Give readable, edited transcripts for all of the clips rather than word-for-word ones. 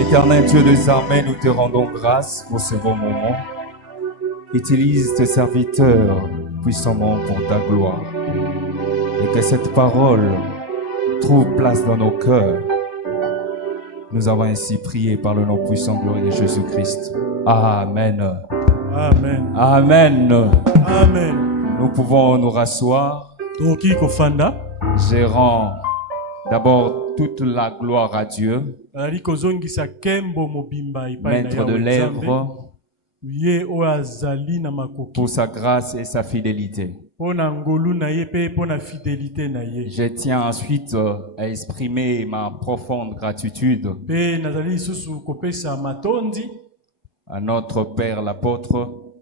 Éternel Dieu des armées, nous te rendons grâce pour ce bon moment. Utilise tes serviteurs puissamment pour ta gloire. Et que cette parole trouve place dans nos cœurs. Nous avons ainsi prié par le nom puissant glorieux de Jésus-Christ. Amen. Amen. Amen. Amen. Nous pouvons nous rasseoir. Je rends d'abord toute la gloire à Dieu, maître de l'œuvre, pour sa grâce et sa fidélité. Je tiens ensuite à exprimer ma profonde gratitude à notre Père l'apôtre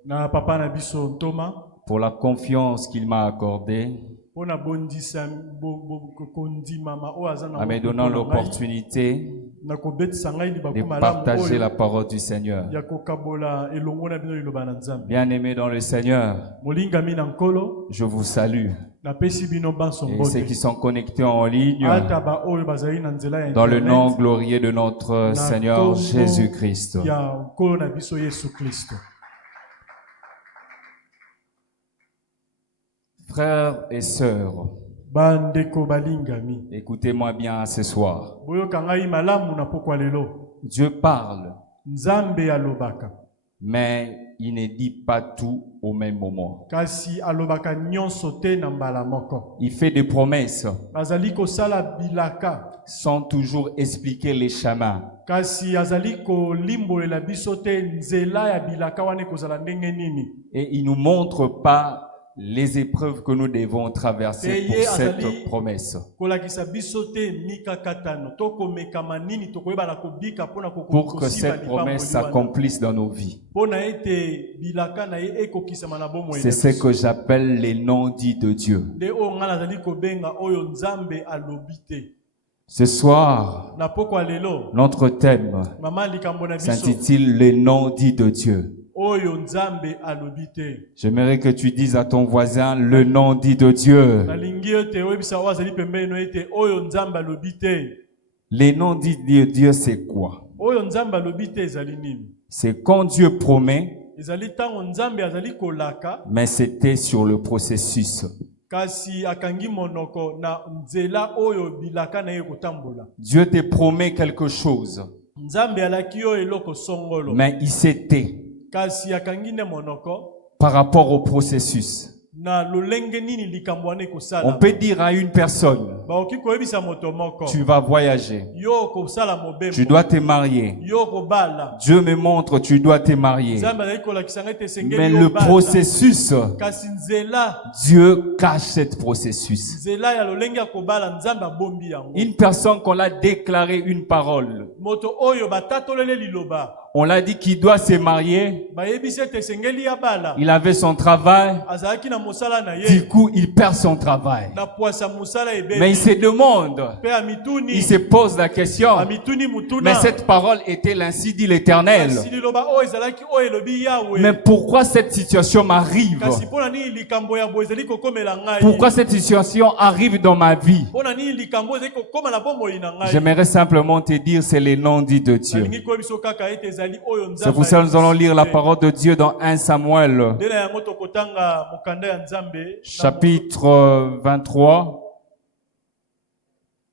pour la confiance qu'il m'a accordée, en me donnant l'opportunité de partager la parole du Seigneur. Bien-aimés dans le Seigneur, je vous salue. Et ceux qui sont connectés en ligne, dans le nom glorieux de notre Seigneur Jésus-Christ. Frères et sœurs, écoutez-moi bien ce soir. Dieu parle, mais il ne dit pas tout au même moment. Il fait des promesses sans toujours expliquer les chemins. Et il ne nous montre pas les épreuves que nous devons traverser pour cette promesse. Pour que cette promesse s'accomplisse dans nos vies. C'est ce que j'appelle les non-dits de Dieu. Ce soir, notre thème s'intitule les non-dits de Dieu. J'aimerais que tu dises à ton voisin le nom dit de Dieu. Les noms dits de Dieu, c'est quoi? C'est quand Dieu promet, mais c'était sur le processus. Dieu te promet quelque chose, mais il s'était par rapport au processus. On peut dire à une personne, tu vas voyager, tu dois te marier. Dieu me montre, tu dois te marier. Mais le processus, Dieu cache ce processus. Une personne qu'on a déclaré une parole, on l'a dit qu'il doit se marier. Il avait son travail. Du coup, il perd son travail. Mais il se demande, il se pose la question, mais cette parole était l'ainsi dit l'Éternel. Mais pourquoi cette situation m'arrive? Pourquoi cette situation arrive dans ma vie? J'aimerais simplement te dire, c'est les noms dits de Dieu. C'est pour ça que nous allons lire la parole de Dieu dans 1 Samuel, chapitre 23,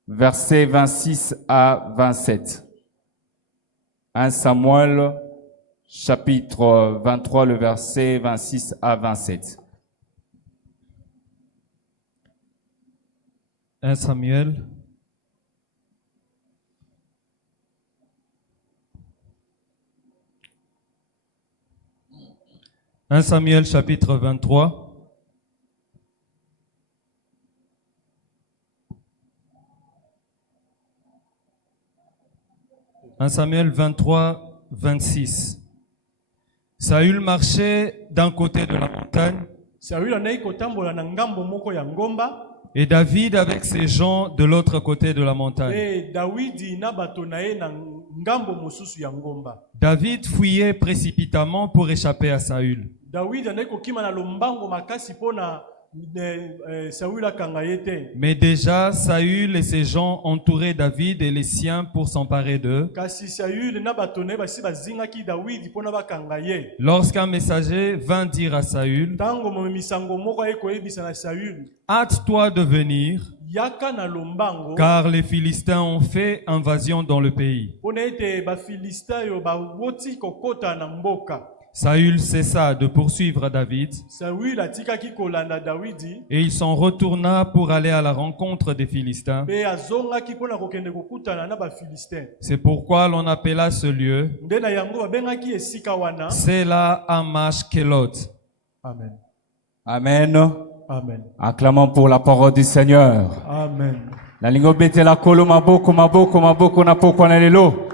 versets 26 à 27. 1 Samuel, chapitre 23, le verset 26 à 27. 1 Samuel, chapitre 23. Un Samuel 23, 26. Saül marchait d'un côté de la montagne et David avec ses gens de l'autre côté de la montagne. David fuyait précipitamment pour échapper à Saül. Saül akanga ye te. Mais déjà, Saül et ses gens entouraient David et les siens pour s'emparer d'eux. Kasi Saül na bato na ye basi bazingaki Dawidi mpona bakanga ye. Lorsqu'un messager vint dire à Saül, Ntango momisango moko aye koyebisa na Saül, hâte-toi de venir, yaka na lombango car les Philistins ont fait invasion dans le pays. mpona ete bafilistin oyo bawoti kokota na mboka. Saül cessa de poursuivre David Saül atikaki kolanda Dawidi et il s'en retourna pour aller à la rencontre des Philistins. mpe azongaki mpona kokende kokutana na bafilistin. C'est pourquoi l'on appela ce lieu Nde na yango babengaki esika wana. Sela Hamashkelot. Amen. Amen. Amen. Acclamons pour la parole du Seigneur. Amen. La lingo bete la kolo maboko maboko maboko na poko na lelo.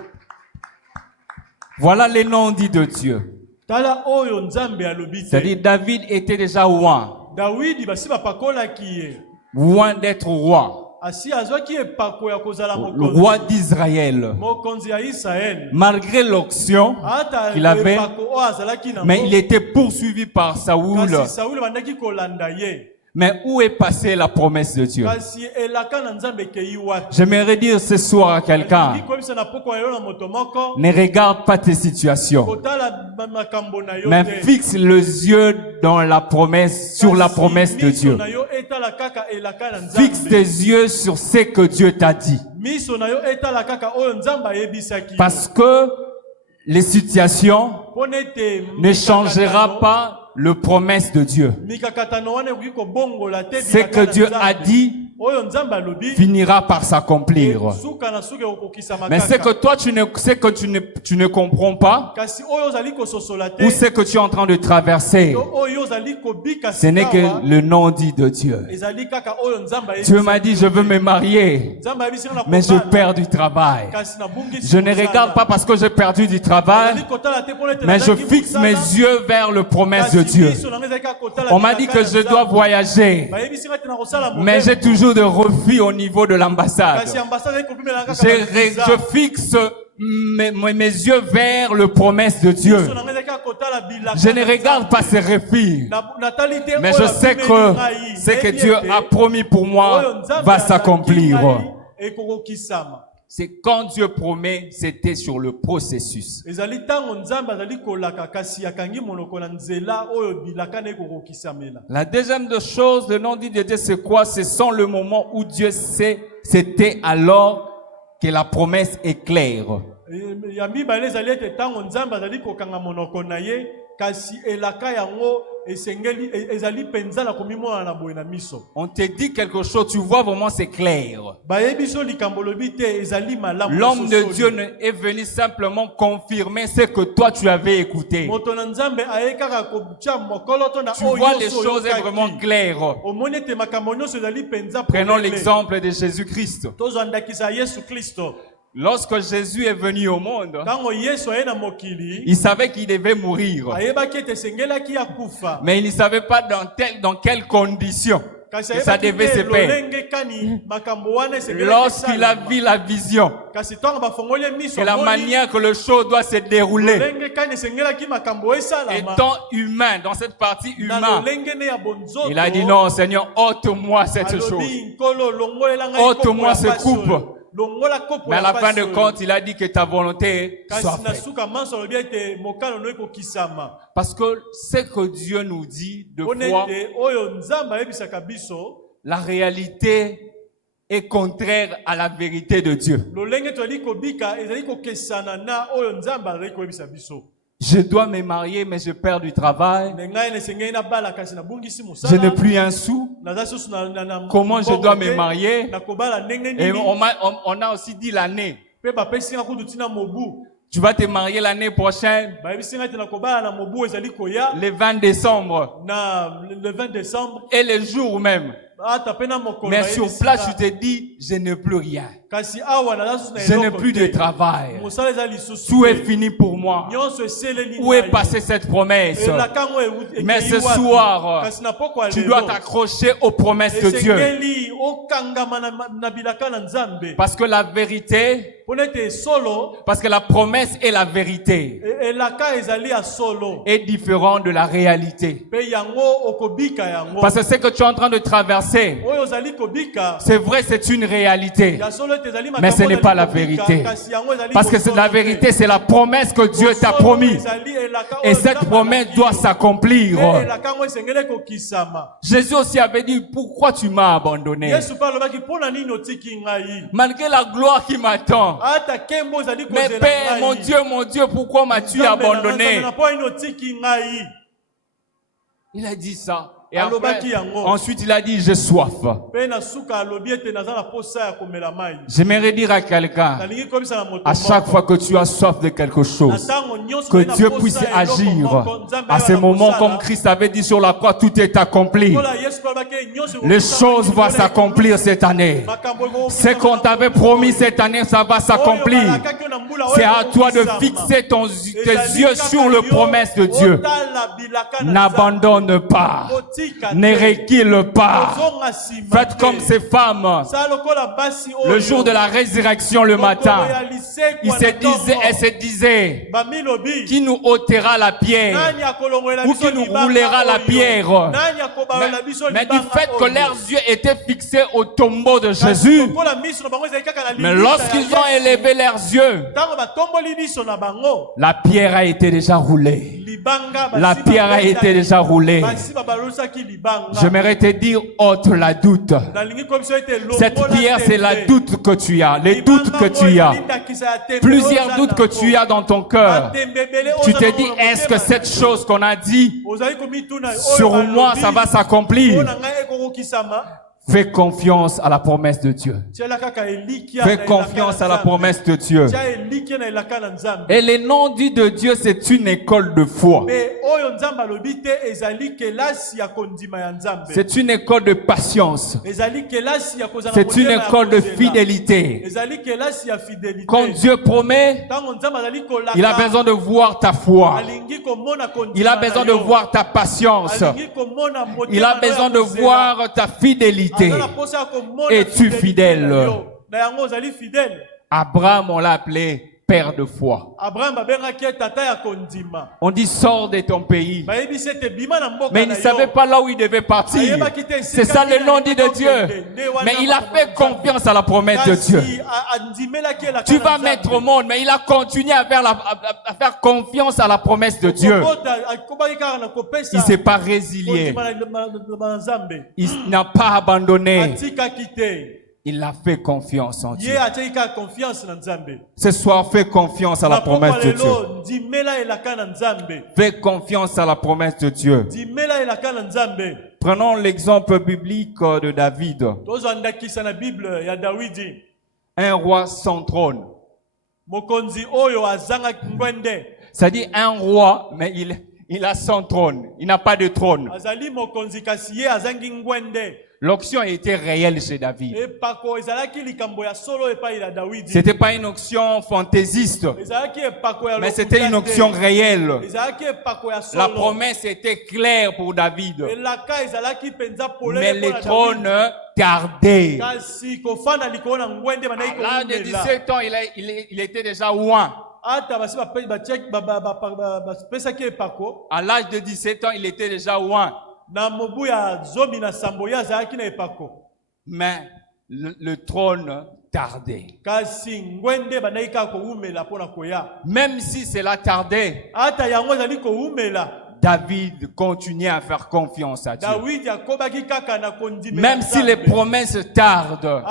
Voilà les noms dits de Dieu. Tala oyo nzambe alobi te. C'est-à-dire David était déjà roi. Dawidi basi bapakolaki ye. Loin d'être roi. Asi azwaki epako ya kozala Le mokonzi. roi d'Israël. Mokonzi ya Israël. Malgré l'onction Ata qu'il avait, epako oyo azalaki na mais il était poursuivi par Saoul. Kasi Saül bandaki kolanda ye. Mais où est passée la promesse de Dieu? Kasi elaka na nzambe kei wapi. J'aimerais dire ce soir à quelqu'un, Koyebisa na poko ya yo na moto moko. ne regarde pas tes situations, Kotala makambo na yo mais te. fixe les yeux dans la promesse, sur la Kasi promesse de miso Dieu. na yo etala kaka elaka na nzambe. Fixe tes yeux sur ce que Dieu t'a dit. Miso na yo etala kaka oyo nzambe ayebisaki. Parce que les situations Pona ete ne changera pas le promesse de Dieu. mikakatano wana ekoki kobongola te. Ce que Dieu a dit oyo nzambe alobi finira par s'accomplir. suka na suka ekokisama Mais ce que kaka. toi tu ne comprends pas, Kasi oyo ozali kososola te. ou ce que tu es en train de traverser, Oyo ozali kobika ce n'est sikawa, que le nom dit de Dieu. ezali kaka oyo nzambe Dieu ayebisaki m'a dit, je veux me marier, nzambe ayebisaki na mais je kobala, perds du travail. kasi nabungisi Je ne mosala. regarde pas parce que j'ai perdu du travail, Nazali kotala te mpona ete mais je nazalaki fixe mosala, mes yeux vers le promesse kasi de Dieu. miso na ngai ezalaki kaka kotala On m'a dit bilaka que ya je Nzambe. dois voyager, Bayebisi ngai ete na kosala mais mobembo. j'ai toujours de refus au niveau de l'ambassade. Kasi ambassade ezali kopimela kaka bavisa. Je fixe mes yeux vers le promesse de Dieu. Miso na ngai ezalaki kaka kotala bilaka Je ya ne regarde Nzambe. pas ces refus, Natali te mais oyo je sais apimeli que ngai, ce que nayebi Dieu ete a promis pour oyo moi Nzambe va azalaki s'accomplir. ngai ekokokisama. C'est quand Dieu promet, c'était sur le processus. Ezali ntango nzambe azali kolaka kasi akangi monoko na nzela oyo bilaka na ekokokisamela. La deuxième de chose, le nom dit de Dieu, c'est quoi? Ce sont le moment où Dieu sait, c'était alors que la promesse est claire. Ya mibale ezali ete ntango nzambe azali kokanga monoko na ye kasi elaka yango esengeli ezali penza na komimona na boye na miso. On te dit quelque chose, tu vois vraiment c'est clair. Bayebi so likambo lobi te ezali malamu. L'homme de Dieu est venu simplement confirmer ce que toi tu avais écouté. Moto na nzambe aye kaka kotia mokolo to na Tu oyo vois les so choses oyokaki. vraiment claires. Omoni ete makambo nyonso ezali penza. Prenons polele. l'exemple de Jésus-Christ. Tozwandakisa Yesu Kristo. Lorsque Jésus est venu au monde, Ntango Yesu aye na mokili, il savait qu'il devait mourir. ayebaki ete esengelaki akufa. Mais il ne savait pas dans quelles conditions Kasi que ça ayebaki devait te se faire. lolenge kani makambo wana esengelaki Lorsqu'il a esalama. vu la vision, Kasi ntango bafongoli miso que la amoni, manière que le show doit se dérouler, lolenge kani esengelaki makambo esalama. étant humain, dans cette partie Na humaine, lolenge ne ya bonzoto, il a dit non, Seigneur, ôte-moi cette alobi, chose. nkolo longolela ngai Ôte-moi kopo ya ce pasi coupe. oyo. Longola kopo Mais à ya la fin pasi de oyo. compte, il a dit que ta volonté soit Kasi na faite. suka manso alobi ete mokano no ekokisama. Parce que ce que Dieu nous dit, de Pona fois, ete oyo nzambe ayebisaka biso, la réalité est contraire à la vérité de Dieu. lolenge toali kobika ezali kokesana na oyo nzambe azali koyebisa biso. Je dois me marier, mais je perds du travail. Me ngai nesengeli nabala kasi nabungisi Je mosala. n'ai plus un sou. Naza susu na Comment je mbongo dois te, me marier? nakobala ndenge Et nini. on a aussi dit l'année. Pe bapesi nga kutu tina mobu. Tu vas te marier l'année prochaine, Bayebisi nga ete nakobala na mobu ezali koya le 20 décembre, na le 20 décembre. et le jour même. Ata pe na mokolo Mais bayebisi sur place, nga. tu te dis, je n'ai plus rien. kasi awa naza susu na Je n'ai eloko plus de te. travail. Mosala eza lisusu Tout est te. fini pour moi. Nyonso eseleli Où est na ye. passée cette promesse? Elaka yango ekei Mais ce wapi? soir, Kasi na poko ya tu lelo, dois t'accrocher aux promesses de Dieu. esengeli okangama na bilaka na Nzambe. Parce que la vérité, Po ete solo, parce que la promesse et la vérité elaka ezali ya solo. est différent de la réalité. Pe yango okobika yango. Parce que ce que tu es en train de traverser, Oyo ozali kobika, c'est vrai, c'est une réalité. ya solo ete ezali Mais ce makambo n'est pas la ezali kobika, vérité. kasi yango ezali Parce que c'est la bosolo te. vérité, c'est la promesse que Dieu t'a Bosolo promis. ezali elaka Et oyo cette Nzambe promesse alaki doit yo. s'accomplir. Pe elaka yango esengeli kokisama. Jésus aussi avait dit, pourquoi tu m'as abandonné? Yesu pe alobaki mpona nini otiki ngai? Malgré la gloire qui m'attend. Ata kembo ezali Mais kozela Père, ngai. mon Dieu, pourquoi m'as-tu Nzambe na abandonné? Nzambe na mpo nini otiki ngai? Il a dit ça. Et Alobaki après, yango. ensuite, il a dit, j'ai soif. Pe na suka alobi ete naza na posa ya komela mai. J'aimerais dire à quelqu'un, Nalingi kobisa na moto à chaque moko. fois que tu as soif de quelque Na chose, ntango nyonso que nazali na Dieu posa puisse ya eloko agir. moko, Nzambe À ce ayeba na moment, kosala. comme Christ avait dit sur la croix, tout est accompli. Lokola Yesu pe alobaki, nyonso Les ekokisama choses vont likolo ya s'accomplir cette année. makambo ekokisama Ce qu'on na t'avait mokolo promis oyo. cette année, ça va Oyo s'accomplir. balakaki yo na mbula oyo C'est à toi de ekokisama. fixer tes Ezali yeux kaka sur le yo promesse de Dieu. otala bilaka na N'abandonne pas. Nzambe. Otika Ne te. recule pas. Ozonga nsima Faites te. comme ces femmes. Sala lokola basi oyo. Le jour de la résurrection le matin, Mokolo ya lisekwa il na se disait, ntongo. elle se disait, Bamilobi. qui nous ôtera la pierre? Nani akolongolela Ou biso qui nous libanga roulera la oyo? pierre? Nani akobalela biso Mais du libanga fait que oyo? leurs yeux étaient fixés au tombeau de Kasi Jésus, lokola miso na bango ezali kaka na mais limbisa lorsqu'ils ya ont Yesu, élevé leurs yeux, ntango batomboli miso na bango, la pierre a été déjà roulée. libanga La basi pierre a babetaki, été déjà roulée. basi babalosaki libanga. J'aimerais te dire, ôte la doute. Nalingi comme ça ete longola Cette pierre, c'est la tembe. doute que tu as, les Libanga doutes que oyo tu as. elindakisa ya tembe Plusieurs oyo doutes que eza tu as dans ton cœur. Batembe ebele Tu oyo te eza dis, na est-ce que motema cette na chose qu'on a dit yo. Ozali komituna oyo sur moi, balobi, ça va s'accomplir? oyo na ngai ekokokisama. Fais confiance à la promesse de Dieu. Tiela kaka elikia Fais na confiance elaka à na la Nzambe. promesse de Dieu. Tia elikia na elaka na Nzambe. Et les non-dits de Dieu, c'est une école de foi. Pe oyo Nzambe alobi te ezali kelasi ya kondima ya Nzambe. C'est une école de patience. Ezali kelasi ya kozala C'est une motema ya école de kozela. fidélité. Ezali kelasi ya fidélité. Quand Dieu promet, Ntango Nzambe azali kolaka, il a besoin de voir ta foi. alingi komona kondima Il a na besoin de yo. voir ta patience. Alingi komona motema Il a na yo ya besoin de kozela. voir ta fidélité. Aza na posa ya komona Es-tu fidélité fidèle? na yo. Na yango ozali fidèle. Abraham, on l'a appelé père de foi. Abraham babengaki ye tata ya kondima. On dit sors de ton pays. Bayebisi ete bima na mboka Mais il na ne yo. savait pas là où il devait partir. C'est ça le nom dit de Dieu. Mais il a fait confiance à la promesse de Dieu. Tu vas mettre au monde, mais il a continué à faire confiance à la promesse de Dieu. Il ne s'est pas résilié. Il n'a pas abandonné. Il a fait confiance en Dieu. Ce soir, fais confiance à la promesse de Dieu. Fais confiance à la promesse de Dieu. Prenons l'exemple biblique de David. Un roi sans trône. C'est-à-dire un roi, mais il a son trône. Il n'a pas de trône. L'onction a été réelle chez David. C'était pas une onction fantaisiste, mais c'était une onction réelle. La promesse était claire pour David. Mais les trônes tardaient. À l'âge de 17 ans, il était déjà loin. À l'âge de 17 ans, il était déjà loin. Mais le trône tardait. Même si cela tardait, David continuait à faire confiance à Dieu. Même si les promesses tardent,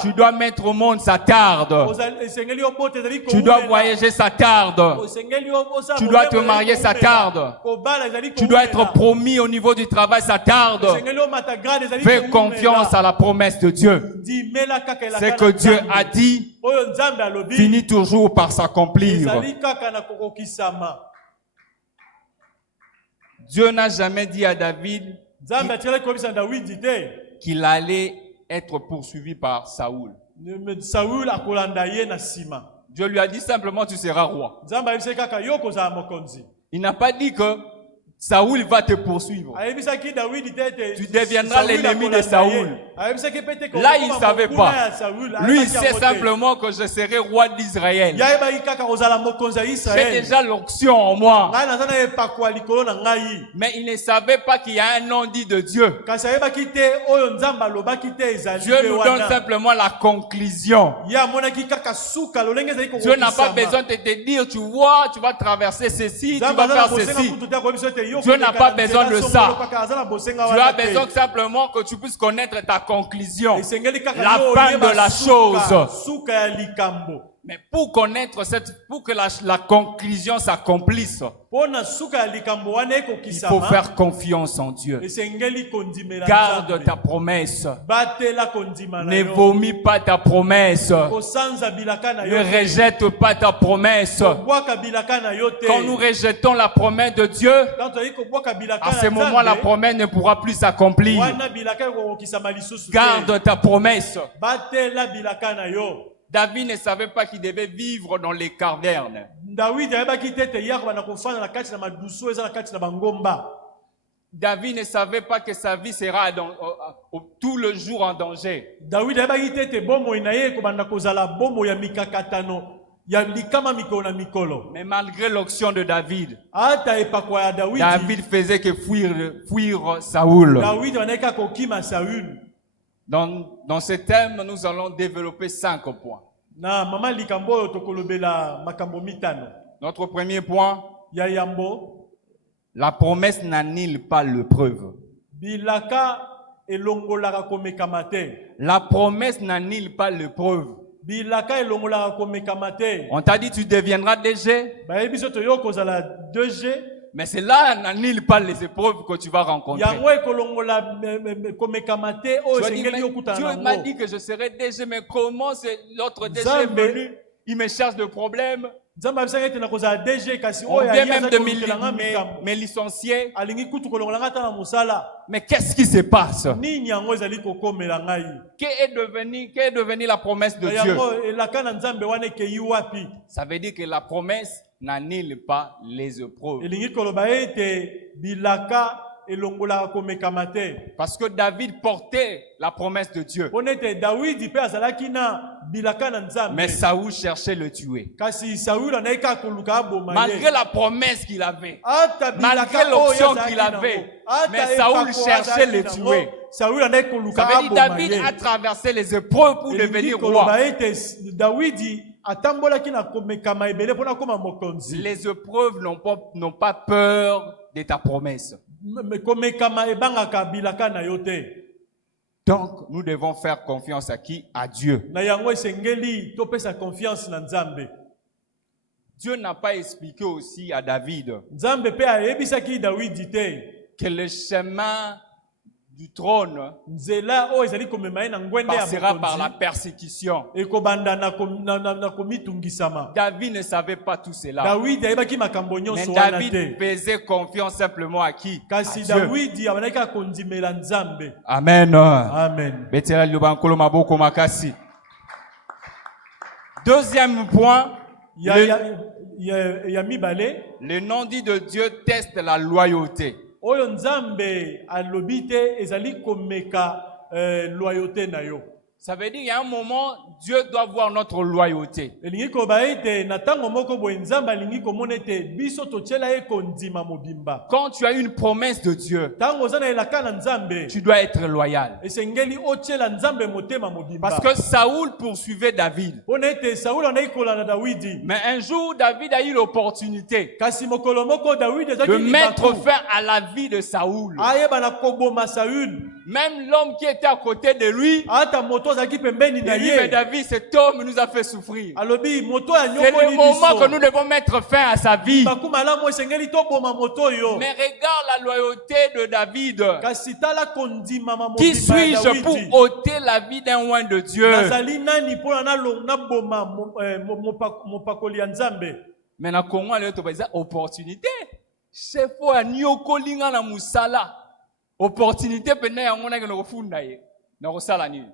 tu dois mettre au monde, ça tarde. Tu dois voyager, ça tarde. Tu dois te marier, ça tarde. Tu dois être promis au niveau du travail, ça tarde. Fais confiance à la promesse de Dieu. Ce que Dieu a dit finit toujours par s'accomplir. Dieu n'a jamais dit à David qu'il allait être poursuivi par Saoul. Saoul akolanda ye na sima. Dieu lui a dit simplement, tu seras roi. Nzambe ayebisaki kaka yo kozala mokonzi. Il n'a pas dit que Saoul va te poursuivre. Ayebisaki David te Tu deviendras l'ennemi de Saoul. Ayebisaki pe te Là, il ne savait pas. Lui, il Ayebaki sait yango te. simplement que je serai roi d'Israël. Yayebaki kaka kozala mokonzi ya J'ai Israël. déjà l'onction en moi. Ngai naza na epakwa likolo na ngai. Mais il ne savait pas qu'il y a un nom dit de Dieu. Kasi ayebaki te oyo Nzambe alobaki te ezali Dieu pe nous donne wana. simplement la conclusion. Ye amonaki kaka suka lolenge ezali Dieu n'a pas kokokisama. besoin de te dire, tu vois, tu vas traverser ceci, tu Nzambe vas aza na faire bosenga ceci. kutu te akoyebisa te yo Dieu n'a koleka pas na besoin nzela de songolo ça. kaka aza na bosenga Tu wana as te. besoin simplement que tu puisses connaître ta conclusion. Esengeli kaka La yo fin oyeba de la suka, chose. suka ya likambo. Mais pour connaître pour que la conclusion s'accomplisse, Pona suka ya likambo wana il faut ekokisama. faire confiance en Dieu. Esengeli kondimela Garde Nzambe. ta promesse. Batela kondima na Ne yo. vomis pas ta promesse. Kosanza bilaka na Ne yo te. rejette pas ta promesse. Bwaka bilaka na yo te. Quand nous rejetons la promesse de Dieu, Quand tu as dit que bwaka bilaka à na ce moment, la Nzambe, promesse ne pourra plus s'accomplir. wana bilaka ekokisama lisusu te. Garde ta promesse. Batela bilaka na yo. David ne savait pas qu'il devait vivre dans les cavernes. David ayebaki te te yako bana kofanda na kati na madusu eza na kati na bangomba. David ne savait pas que sa vie sera tout le jour en danger. David ayebaki te te bomoi na ye ekobanda kozala bomoi ya mikakatano ya likama mikolo na mikolo. Mais malgré l'onction de David, Ata epakwa ya David. David faisait que fuir Saoul. David baneka kokima Saül. Dans ce thème, nous allons développer 5 points. Na mama likambo oyo tokolobela makambo mitano. Notre premier point, Ya yambo la promesse n'annule pas l'épreuve. bilaka elongolaka komekama te. La promesse n'annule pas l'épreuve. Bilaka elongolaka komekama te. On t'a dit tu deviendras DG, Bayebi so toyo kozala 2G. mais cela n'annule pas les épreuves que tu vas rencontrer. Yango ekolongola komekama te oyo Tu as dit, esengeli mais yokutana Dieu m'a nango. dit que je serai DG, mais comment c'est l'autre DG Nzambe. est venu? Il me cherche de problèmes. Nzambe abisaka ete na kozala DG kasi On oyo vient ayi même aza de kolukelanga mikambo. me licencier. Alingi kutu kolongolanga ata na mosala. Mais qu'est-ce qui se passe? Nini yango ezali kokomela ngai? Qu'est devenue la promesse de Dieu? Yango elaka na Nzambe wana ekeyi wapi? Ça veut dire que la promesse n'annule pas les épreuves. Elingi koloba ete bilaka elongolaka komekama te. Parce que David portait la promesse de Dieu. Pona ete Dawidi mpe azalaki na bilaka na Nzambe. Mais Saoul cherchait le tuer. Kasi Saül anayaki kaka koluka aboma ye. Malgré la promesse qu'il avait, Ata malgré bilaka l'option oyo azalaki qu'il nango. avait, Ata mais Saoul epako cherchait azalaki le nango. tuer. Saül anayaki koluka Ça veut dire aboma David ye. a traversé les épreuves pour Elingi devenir koloba roi. ete Dawidi atambolaki na komekama ebele mpona koma mokonzi. Les épreuves n'ont pas peur de ta promesse. Komekama ebangaka bilaka na yo te. Donc, nous devons faire confiance à qui? À Dieu. Na yango esengeli topesa confiance na Nzambe. Dieu n'a pas expliqué aussi à David Nzambe pe ayebisaki Dawidi te que le chemin du trône nzela oyo ezali komema ye na ngwende ya passera par la mokonzi persécution. ekobanda na komitungisama. David ne savait pas tout cela. Dawidi ayebaki makambo Mais nyonso wana David te. faisait confiance simplement à qui? À Kasi Dieu. Dawidi abandaki kaka kondimela Nzambe. Amen. Amen. Betela liloba nkolo maboko makasi. Deuxième point, Ya mibale le nom dit de Dieu teste la loyauté. oyo Nzambe alobi te ezali komeka loyauté na yo. Ça veut dire qu'il y a un moment, Dieu doit voir notre loyauté. Elingi koloba ete na ntango moko boye Nzambe alingi komona ete biso totyela ye kondima mobimba. Quand tu as une promesse de Dieu, Ntango oza na elaka na Nzambe tu dois être loyal. esengeli otyela Nzambe motema mobimba. Parce que Saoul poursuivait David. Mpona ete Sauli andaki kolanda Dawidi. Mais un jour, David a eu l'opportunité Kasi mokolo moko Dawidi de ezaki mettre libaku. fin à la vie de Saoul. Ayeba na koboma Saül. Même l'homme qui était à côté de lui, Ata moto azalaki pembeni na il dit, mais ye. David, cet homme nous a fait souffrir. Alobi moto ya C'est le nyokoli moment que biso. nous devons mettre fin à sa vie. Baku malamu esengeli toboma moto oyo. Mais regarde la loyauté de David. Kasi tala kondima ma Qui mobimba ya suis-je pour Dawidi. ôter la vie d'un oint de Dieu? Nazali nani mpona naboma mopakoli ya Nzambe. Mais na Congo, il y a une opportunité. Chef a nyokolinga na musala. Opportunité pena ya ngona ke no funda ye. Na kosala nini?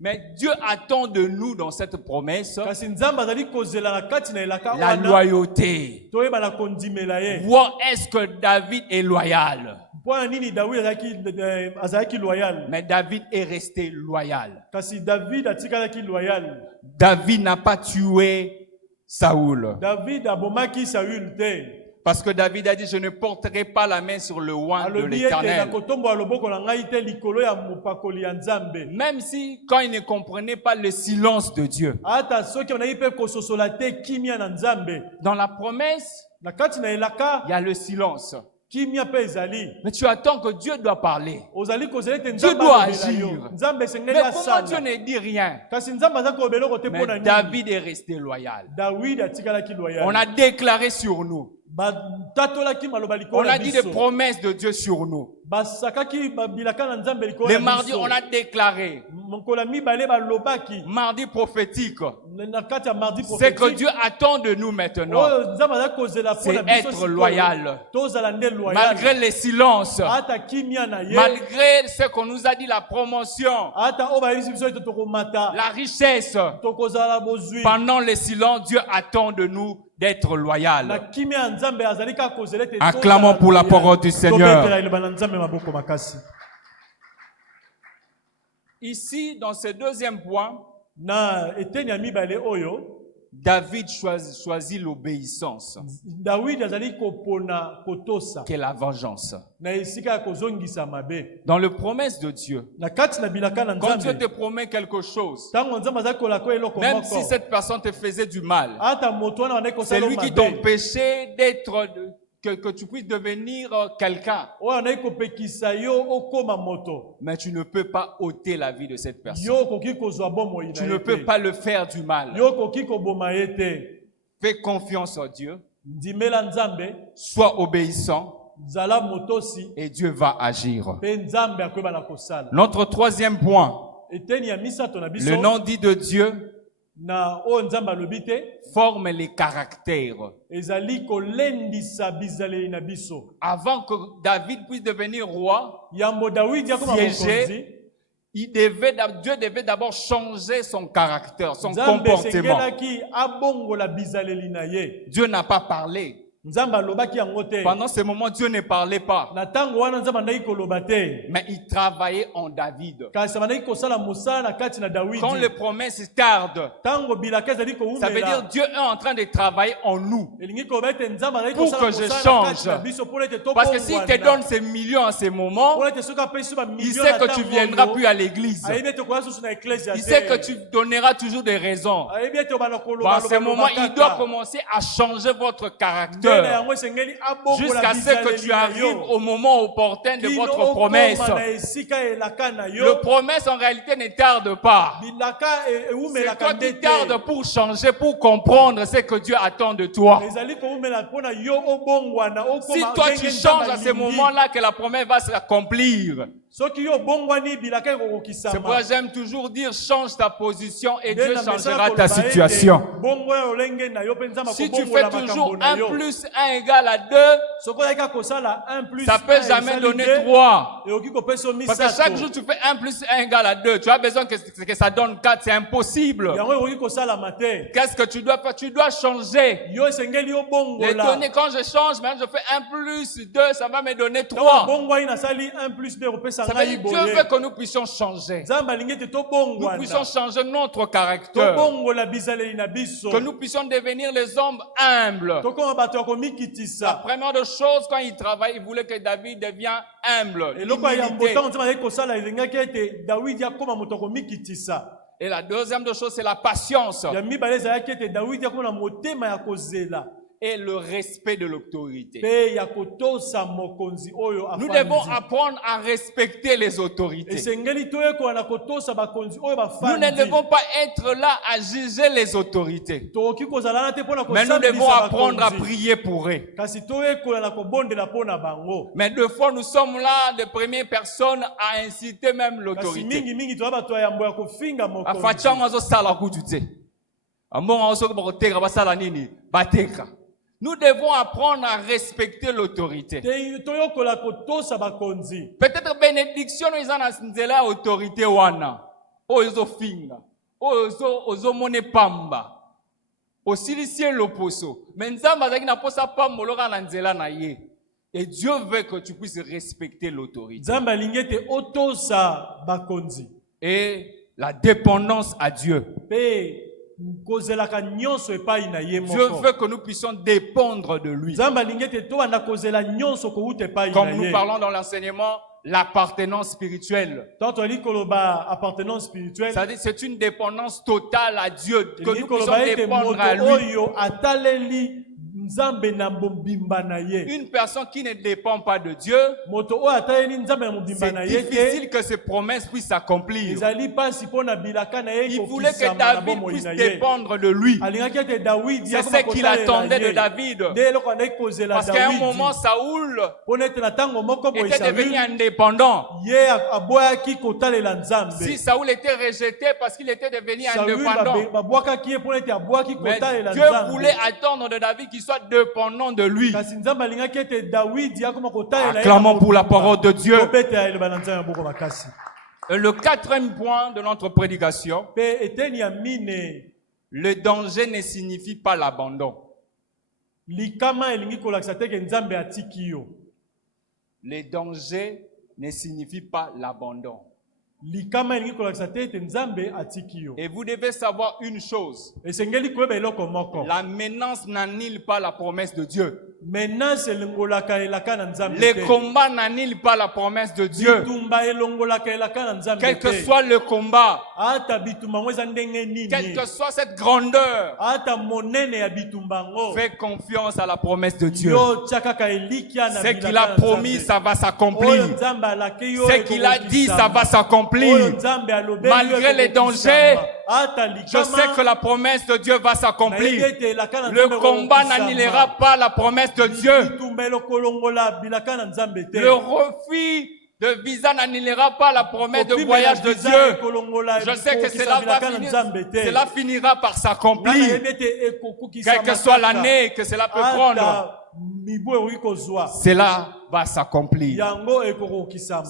Mais Dieu attend de nous dans cette promesse la la loyauté. Voir est-ce que David est loyal. Mais David est resté loyal. David n'a pas tué Saoul. Parce que David a dit, je ne porterai pas la main sur le oint de l'Éternel. Même si, quand il ne comprenait pas le silence de Dieu. Dans la promesse, il y a le silence. Mais tu attends que Dieu doit parler. Dieu doit agir. Mais comment Dieu ne dit rien? Mais David est resté loyal. On a déclaré sur nous. On a dit des promesses de Dieu sur nous. Les mardis, on a déclaré. Mardi prophétique. C'est que Dieu attend de nous maintenant. C'est être loyal. Malgré les silences. Malgré ce qu'on nous a dit, la promotion. La richesse. Pendant les silences, Dieu attend de nous d'être loyal. Acclamons pour la parole du Seigneur. Ici, dans ce deuxième point, David choisit l'obéissance, qui est la vengeance. Dans le promesse de Dieu, quand Dieu te promet quelque chose, même si cette personne te faisait du mal, c'est lui qui t'empêchait d'être, que tu puisses devenir quelqu'un. Mais tu ne peux pas ôter la vie de cette personne. Tu ne peux pas le faire du mal. Fais confiance en Dieu. Sois obéissant. Et Dieu va agir. Notre troisième point. Le nom dit de Dieu forme les caractères. Avant que David puisse devenir roi, siéger, Dieu devait d'abord changer son caractère, son comportement. Dieu n'a pas parlé. Pendant ce moment, Dieu ne parlait pas. Mais il travaillait en David. Quand les promesses tardent, ça veut dire Dieu est en train de travailler en nous pour que je change. Parce que s'il te donne ces millions en ce moment, il sait que tu ne viendras plus à l'église. Il sait que tu donneras toujours des raisons. En ce moment, il doit commencer à changer votre caractère. Jusqu'à ce que tu arrives au moment opportun de votre promesse. Le promesse en réalité ne tarde pas. C'est toi qui tarde pour changer, pour comprendre ce que Dieu attend de toi. Si toi tu changes à ce moment-là que la promesse va s'accomplir. C'est pourquoi j'aime toujours dire change ta position et Dieu changera ta situation. Si tu fais toujours 1 plus 1 égale à 2, ça peut jamais donner 3. Parce que chaque jour tu fais 1 plus 1 égale à 2. Tu as besoin que ça donne 4. C'est impossible. Qu'est-ce que tu dois faire? Tu dois changer. Les données, quand je change, maintenant je fais 1 plus 2, ça va me donner 3. Ça veut dire Dieu veut que nous puissions changer. Nous puissions changer notre caractère. Que nous puissions devenir les hommes humbles. La première des choses, quand il travaille, il voulait que David devienne humble. Et la deuxième des choses, c'est la patience. Et le respect de l'autorité. Nous devons apprendre à respecter les autorités. Nous ne devons pas être là à juger les autorités. Mais nous devons apprendre à prier pour eux. Mais deux fois, nous sommes là, de première personne, à inciter même l'autorité. Nous devons apprendre à respecter l'autorité. Peut-être bénédiction nous en nzela autorité wana. Ozo finga. Ozo mone pamba. Osilisie loposo. Mais nzamba zaki na posa pamba loka na nzela na ye. Et Dieu veut que tu puisses respecter l'autorité. Et la dépendance à Dieu. Dieu veut que nous puissions dépendre de lui. Comme nous parlons dans l'enseignement, l'appartenance spirituelle. C'est-à-dire c'est une dépendance totale à Dieu, que nous puissions dépendre à lui. Une personne qui ne dépend pas de Dieu, c'est difficile que ses promesses puissent s'accomplir. Il voulait que David puisse dépendre de lui. C'est ce qu'il attendait de David. Parce qu'à un moment, Saoul était devenu indépendant. Si Saoul était rejeté parce qu'il était devenu indépendant, mais Dieu voulait attendre de David qu'il soit dépendant de lui. Acclamons pour la parole de Dieu. Le quatrième point de notre prédication, le danger ne signifie pas l'abandon. Le danger ne signifie pas l'abandon. Et vous devez savoir une chose. La menace n'annule pas la promesse de Dieu. Les combats n'annulent pas la promesse de Dieu. Quel que soit le combat, quelle que soit cette grandeur, fais confiance à la promesse de Dieu. Ce qu'il a promis, ça va s'accomplir. Ce qu'il a dit, ça va s'accomplir. Malgré les dangers, je sais que la promesse de Dieu va s'accomplir. Le combat n'annulera pas la promesse de Dieu. Le refus de visa n'annulera pas la promesse de voyage de Dieu. Je sais que cela finira par s'accomplir. Quelle que soit l'année que cela peut prendre, cela va s'accomplir.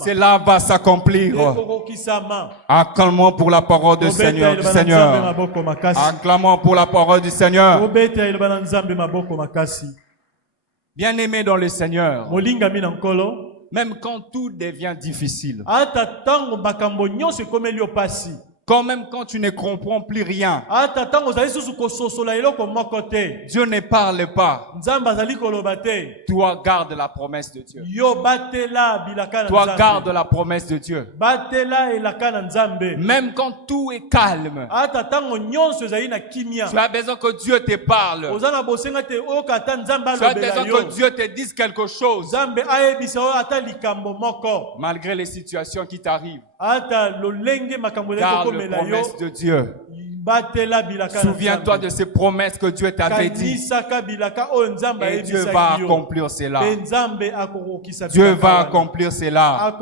Cela va s'accomplir. Acclamons pour la parole du Seigneur. Acclamons pour la parole du Seigneur. Bien-aimé dans le Seigneur, même quand tout devient difficile, quand même quand tu ne comprends plus rien, Dieu ne parle pas, toi garde la promesse de Dieu. Toi garde la promesse de Dieu. Même quand tout est calme, tu as besoin que Dieu te parle. Tu as besoin que Dieu te dise quelque chose. Malgré les situations qui t'arrivent, garde la promesse de Dieu. Souviens-toi de ces promesses que Dieu t'avait dit. Et Dieu va accomplir cela. Dieu va accomplir cela.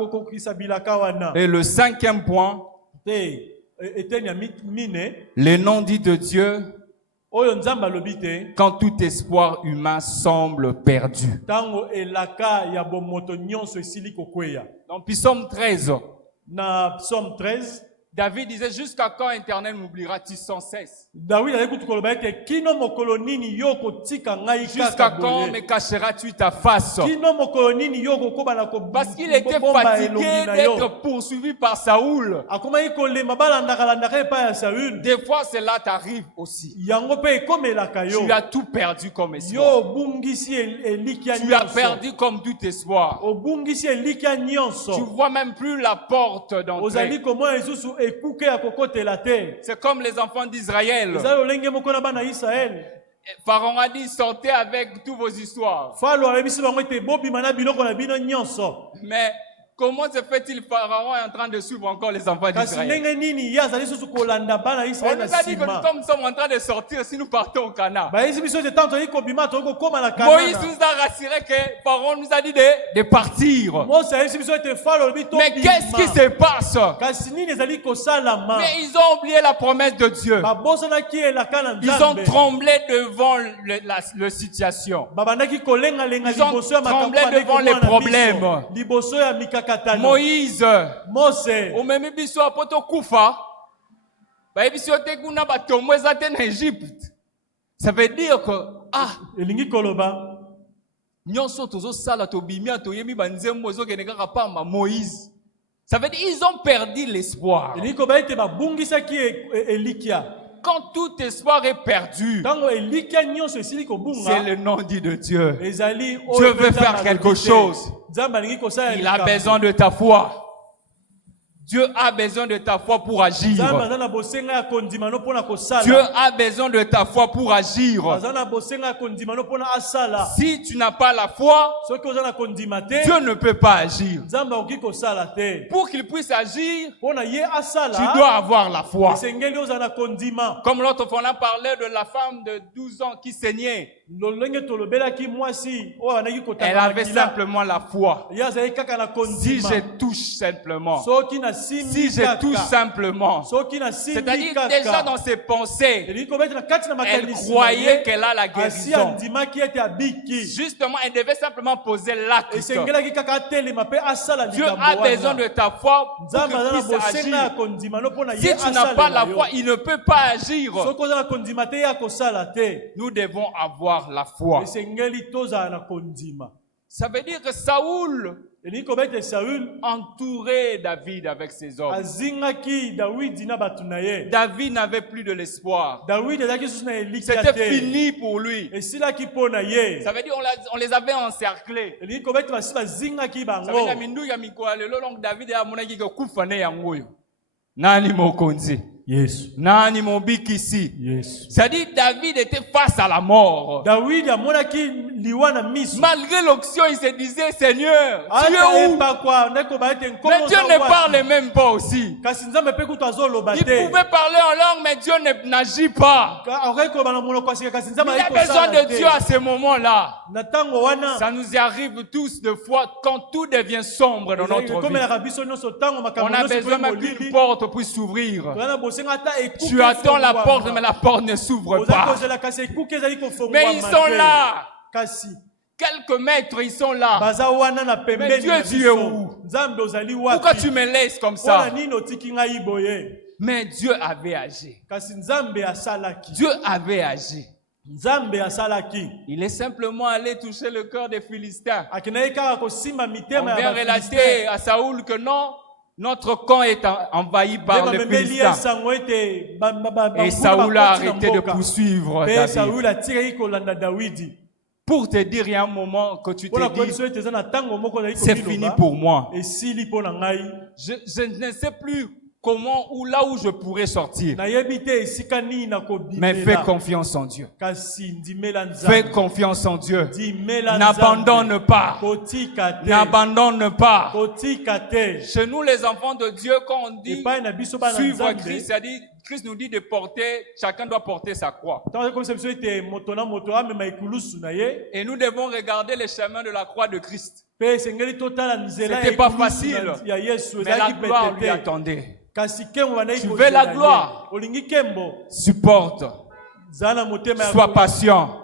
Et le cinquième point, le nom dit de Dieu, quand tout espoir humain semble perdu. Dans Psaume 13, David disait, jusqu'à quand Éternel m'oublieras-tu sans cesse? Jusqu'à quand me cacheras-tu ta face? Parce qu'il était fatigué d'être poursuivi par Saoul. Des fois, cela t'arrive aussi. Tu as tout perdu comme espoir. Tu as perdu comme tout espoir. Tu vois même plus la porte d'entrée. C'est comme les enfants d'Israël. Pharaon a dit, sortez avec toutes vos histoires. Mais Comment se fait-il Pharaon est en train de suivre encore les enfants d'Israël? On nous a dit que nous sommes en train de sortir si nous partons au Canaan. Moïse nous a rassuré que Pharaon nous a dit de partir. Mais qu'est-ce qui se passe? Mais ils ont oublié la promesse de Dieu. Ils ont tremblé devant la situation. Ils ont tremblé devant les problèmes. Moïse, au même biso apoto kufa, ba biso te kuna ba tomweza te na Égypte. Ça veut dire que elingi koloba nyonso tozo sala to bimia to yemi banzembo zo keneka kapamba Moïse. Ça veut dire ils ont perdu l'espoir. elingi koba ete ba bungisa ki elikia. Quand tout espoir est perdu, c'est le nom dit de Dieu. Dieu veut faire quelque chose. Il a besoin de ta foi. Dieu a besoin de ta foi pour agir. Dieu a besoin de ta foi pour agir. Si tu n'as pas la foi, Dieu ne peut pas agir. Pour qu'il puisse agir, tu dois avoir la foi. Comme l'autre fois, on a parlé de la femme de 12 ans qui saignait. Elle avait simplement la foi. Si je touche simplement, si je touche simplement, c'est-à-dire déjà dans ses pensées, elle croyait qu'elle a la guérison. Justement, elle devait simplement poser l'acte. Dieu a besoin de ta foi pour qu'il puisse agir. Si tu n'as pas la foi, il ne peut pas agir. Nous devons avoir la foi. Ça veut dire que Saoul entourait David avec ses hommes. David n'avait plus de l'espoir. C'était fini pour lui. Ça veut dire on les avait encerclés. Nani mokonzi. Yes. Nani mobikisi. Yes. C'est-à-dire David était face à la mort. Malgré l'onction, il se disait Seigneur, tu es où? Mais Dieu ne parle même pas aussi. Il pouvait parler en langue, mais Dieu n'agit pas. Il a besoin de Dieu à ce moment-là. Ça nous arrive tous de fois quand tout devient sombre dans notre vie. On a besoin même qu'une porte puisse s'ouvrir. Tu attends la porte, mais la porte ne s'ouvre pas. Mais ils sont là. Quelques mètres, ils sont là. Mais Dieu, tu es où? Pourquoi tu me laisses comme ça? Mais Dieu avait agi. Dieu avait agi. Il est simplement allé toucher le cœur des Philistins. On vient relater à Saoul que non, notre camp est envahi par les Philistins. Et Saoul a arrêté de poursuivre David. Pour te dire, il y a un moment que tu te dis, c'est fini pour moi. Je ne sais plus comment ou là où je pourrais sortir. Mais fais confiance en Dieu. Fais confiance en Dieu. N'abandonne pas. N'abandonne pas. Chez nous, les enfants de Dieu, quand on dit suivre Christ, c'est-à-dire Christ nous dit de porter, chacun doit porter sa croix. Et nous devons regarder les chemins de la croix de Christ. C'était pas facile, mais la gloire lui attendait. Tu veux la gloire? Supporte. Sois patient.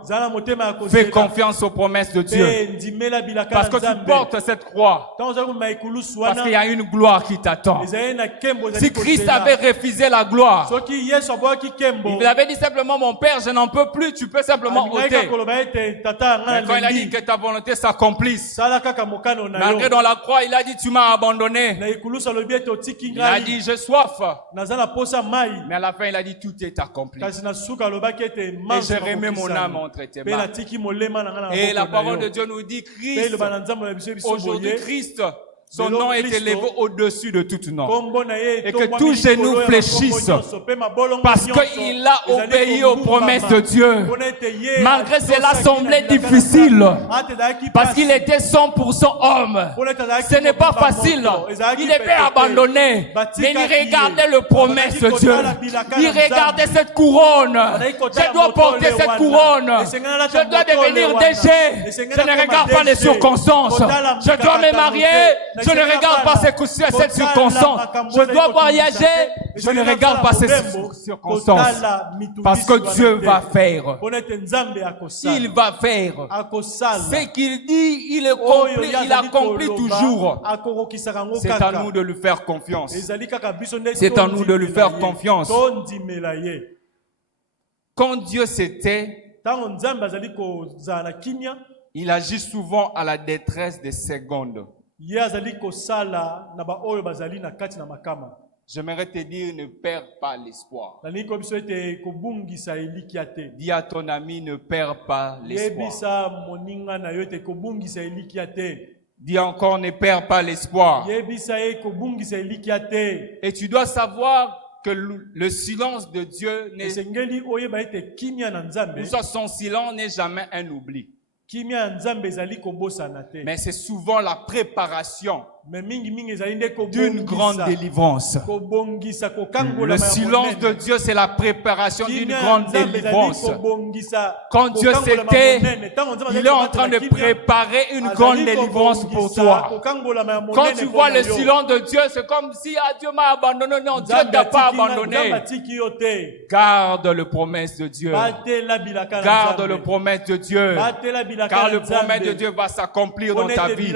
Fais confiance aux promesses de Dieu. Parce que tu portes cette croix. Parce qu'il y a une gloire qui t'attend. Si Christ avait refusé la gloire, il avait dit simplement, mon Père, je n'en peux plus, tu peux simplement ôter. Mais quand il a dit que ta volonté s'accomplisse, malgré dans la croix, il a dit, tu m'as abandonné. Il a dit, j'ai soif. Mais à la fin, il a dit, tout est accompli. Et je remets mon âme entre tes mains. Et la parole de Dieu nous dit, Christ, aujourd'hui Christ Son nom est élevé au-dessus de tout nom. Et que tous genoux fléchissent parce qu'il a obéi aux promesses de Dieu. Malgré cela semblait difficile parce qu'il était 100% homme. Ce n'est pas facile. Il était abandonné. Mais il regardait les promesses de Dieu. Il regardait cette couronne. Je dois porter cette couronne. Je dois devenir DG. Je ne regarde pas les circonstances. Je dois me marier. Je ne regarde pas cette circonstance. Je dois voyager. Je ne regarde pas ces circonstances. Parce que Dieu va faire. Il va faire. Ce qu'il dit, il accomplit toujours. C'est à nous de lui faire confiance. C'est à nous de lui faire confiance. Quand Dieu s'était, il agit souvent à la détresse des secondes. J'aimerais te dire, ne perds pas l'espoir. Dis à ton ami, ne perds pas l'espoir. Dis encore, ne perds pas l'espoir. Et tu dois savoir que le silence de Dieu son silence n'est jamais un oubli. Mais c'est souvent la préparation d'une grande délivrance. Le silence de Dieu, c'est la préparation d'une grande délivrance. Quand Dieu s'était, il est en train de préparer une grande délivrance pour toi. Quand tu vois le silence de Dieu, c'est comme si Dieu m'a abandonné. Non, Dieu ne t'a pas abandonné. Garde le promesse de Dieu. Garde le promesse de Dieu. Car le promesse de Dieu va s'accomplir dans ta vie.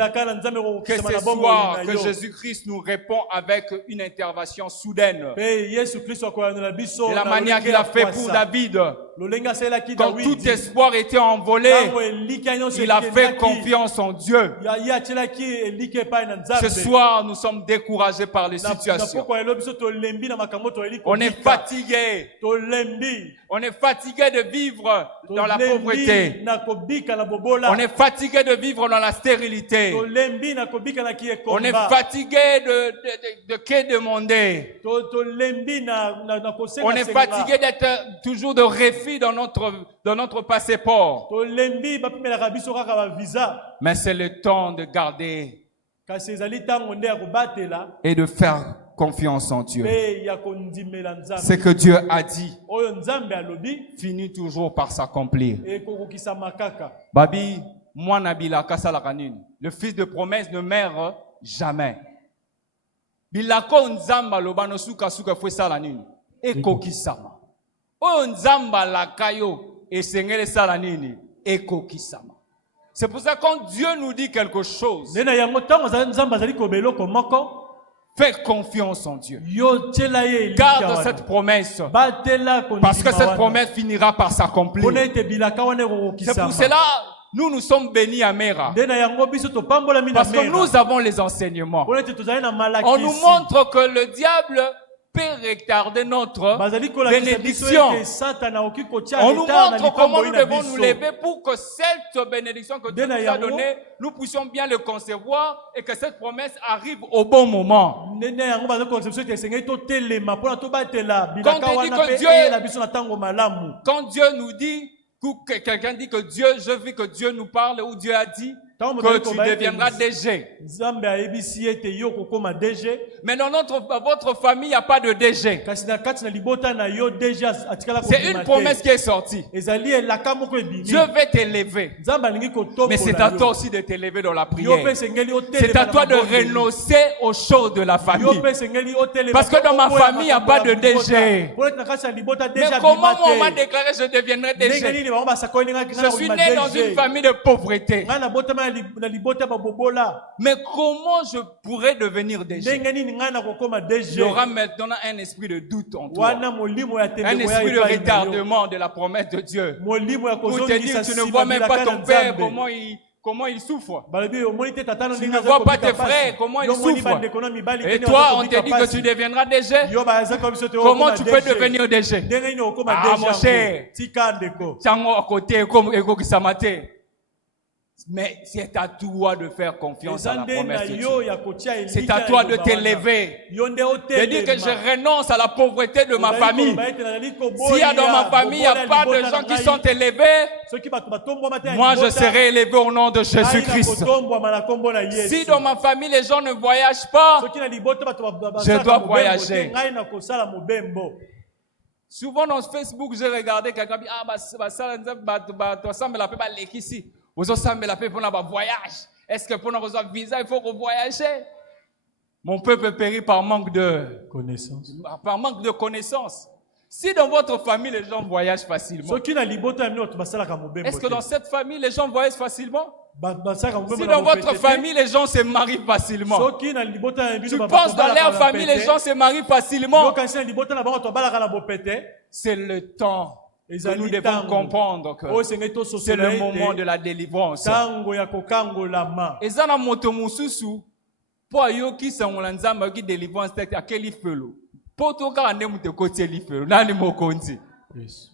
Que ce soit que Jésus-Christ nous répond avec une intervention soudaine. De la manière qu'il a fait pour David. Quand tout espoir était envolé, il a fait confiance en Dieu. Ce soir, nous sommes découragés par les situations. On est fatigué. On est fatigué de vivre dans la pauvreté. On est fatigué de vivre dans la stérilité. On est fatigué de que demander. On est fatigué d'être toujours de refus dans notre passeport. Mais c'est le temps de garder et de faire confiance en Dieu. Ce que Dieu a dit finit toujours par s'accomplir. Babi, moi Nabila Kasalakanine, le fils de promesse ne meurt jamais. Bilako nzamba lobano suka suka fwe salanine ekokisama. O nzamba lakayo esengele salanine ekokisama. C'est pour ça que quand Dieu nous dit quelque chose, fais confiance en Dieu. Garde cette promesse. Parce que cette promesse finira par s'accomplir. C'est pour cela nous sommes bénis à Mera. Parce que nous avons les enseignements. On nous montre que le diable peut retarder notre bénédiction. On nous montre comment nous devons nous lever pour que cette bénédiction que Dieu nous a donnée, nous puissions bien le concevoir et que cette promesse arrive au bon moment. Quand Dieu nous dit, quelqu'un dit que Dieu, je vis que Dieu nous parle ou Dieu a dit que tu deviendras DG. Mais dans votre famille, il n'y a pas de DG. C'est une promesse qui est sortie. Dieu veut t'élever. Mais c'est à toi aussi de t'élever dans la prière. C'est à toi de renoncer aux choses de la famille. Parce que dans ma famille, il n'y a pas de DG. Mais comment moi, on m'a déclaré que je deviendrai DG? Je suis né dans une famille de pauvreté. Mais comment je pourrais devenir DG? Il y aura maintenant un esprit de doute en toi. Un esprit de retardement de la promesse de Dieu. Pour te dire, tu ne vois même pas ton père, comment il souffre. Tu ne vois pas tes frères, comment ils souffrent. Et toi, on te dit que tu deviendras DG. Comment tu peux devenir DG? Ah, mon cher. Tiens-moi à côté, comme Ego Kisamate. Mais c'est à toi de faire confiance à la promesse de Dieu. C'est C'est à toi de t'élever. De dire que je renonce à la pauvreté de ma famille. S'il y a dans ma famille, il n'y a pas de gens qui sont élevés, moi je serai élevé au nom de Jésus-Christ. Si dans ma famille les gens ne voyagent pas, je dois voyager. Souvent dans Facebook, j'ai regardé quelqu'un dit, voyage. Est-ce que pour nous recevoir visa, il faut qu'on voyage? Mon peuple périt par manque de connaissance. Par manque de connaissance. Si dans votre famille, les gens voyagent facilement, est-ce que dans cette famille, les gens voyagent facilement? Si dans votre famille, les gens se marient facilement, tu penses dans leur famille, les gens se marient facilement, c'est le temps. Que nous devons comprendre que c'est le moment de la délivrance. Et ça, dans moto mususu, pour ayoki sangola nzamba ki délivrance à quel felo. Pour tout cas, on te côté l'ifelo. Nani mo konti.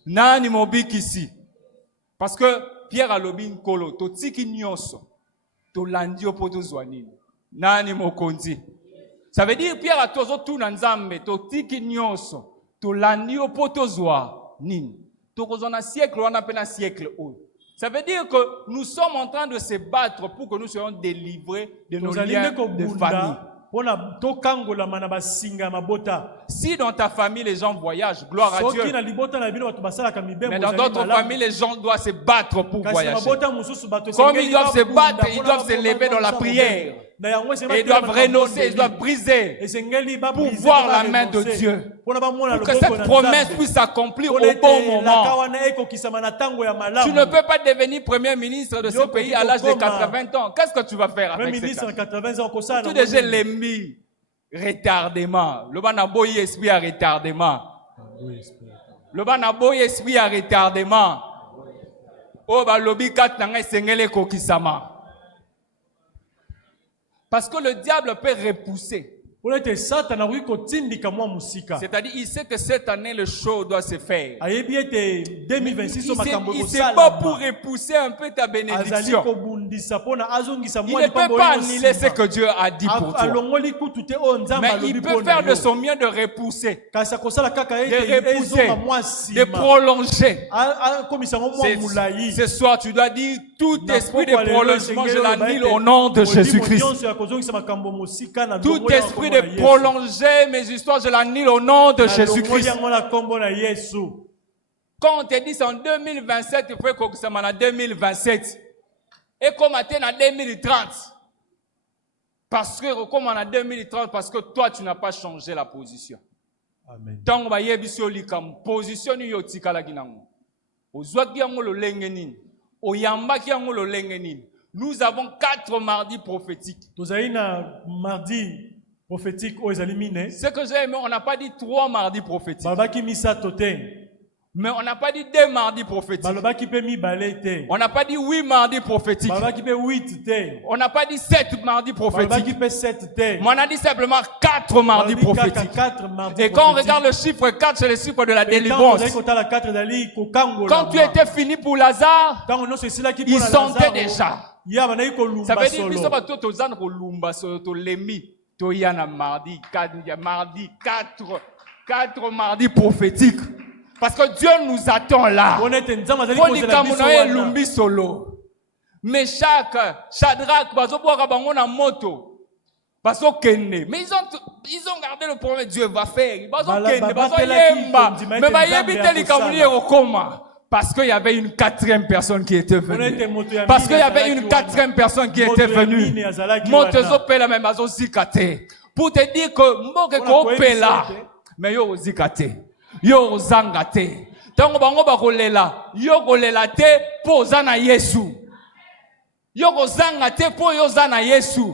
Nani mo bikisi. Parce que Pierre a lobi nkolo to tiki nyonso to landio poto zwanini. Nani mo konti. Ça veut dire Pierre a tozo tout nzambe to tiki nyonso to landio poto zwanini. Siècle. Ça veut dire que nous sommes en train de se battre pour que nous soyons délivrés de nos liens de famille. Si dans ta famille les gens voyagent, gloire à Dieu. Mais dans d'autres familles, les gens doivent se battre pour voyager. Comme ils doivent se battre, ils doivent se lever dans la prière. Et ils doivent renoncer, ils doivent briser pour voir la main de Dieu. Pour que cette promesse puisse s'accomplir au bon moment. Tu ne peux pas devenir premier ministre de ce pays à l'âge de 80 ans. Qu'est-ce que tu vas faire avec ça? Tu déjà l'ennemi. Retardement. Le banaboy esprit à retardement. Le banaboy esprit à retardement. Oh, bah, lobby 4 n'a sengele kokisama. Parce que le diable peut repousser. C'est-à-dire, il sait que cette année, le show doit se faire. Il se bat pour repousser un peu ta bénédiction. Il ne peut pas annuler ce que Dieu a dit pour toi. Mais il peut faire de son mieux de repousser. De prolonger. Ce soir, tu dois dire, tout esprit de prolongement, je l'annule au nom de Jésus-Christ. Tout esprit de prolonger mes histoires, je l'annule au nom de Jésus-Christ. Quand on te dit c'est en 2027, il faut que ça en 2027. Et comme on en 2030. Parce que, comme en 2030, parce que toi, tu n'as pas changé la position. Amen. Tant que tu position nous avons 4 mardis prophétiques. Ce que j'ai aimé, on n'a pas dit 3 mardis prophétiques. Mais on n'a pas dit 2 mardis prophétiques. On n'a pas dit 8 mardis prophétiques. On n'a pas dit 7 mardis prophétiques. Mais on a dit simplement 4 mardis prophétiques. Et quand on regarde le chiffre 4, c'est le chiffre de la délivrance. Quand tu étais fini pour Lazare, il sentait déjà. Ça veut dire qu'il y a mardi 4 mardis prophétiques. Parce que Dieu nous attend là. Mais Shadrach, moto. Mais ils ont gardé le problème. Dieu va faire. Parce qu'il y avait une 4e personne qui était venue. Parce qu'il y avait une 4e personne qui était venue. Pour te dire que là, mais yo zikate. Yo zangate. Tango bango bakolela, yo kolela te po zana Yesu. Yo zangate po yo zana Yesu.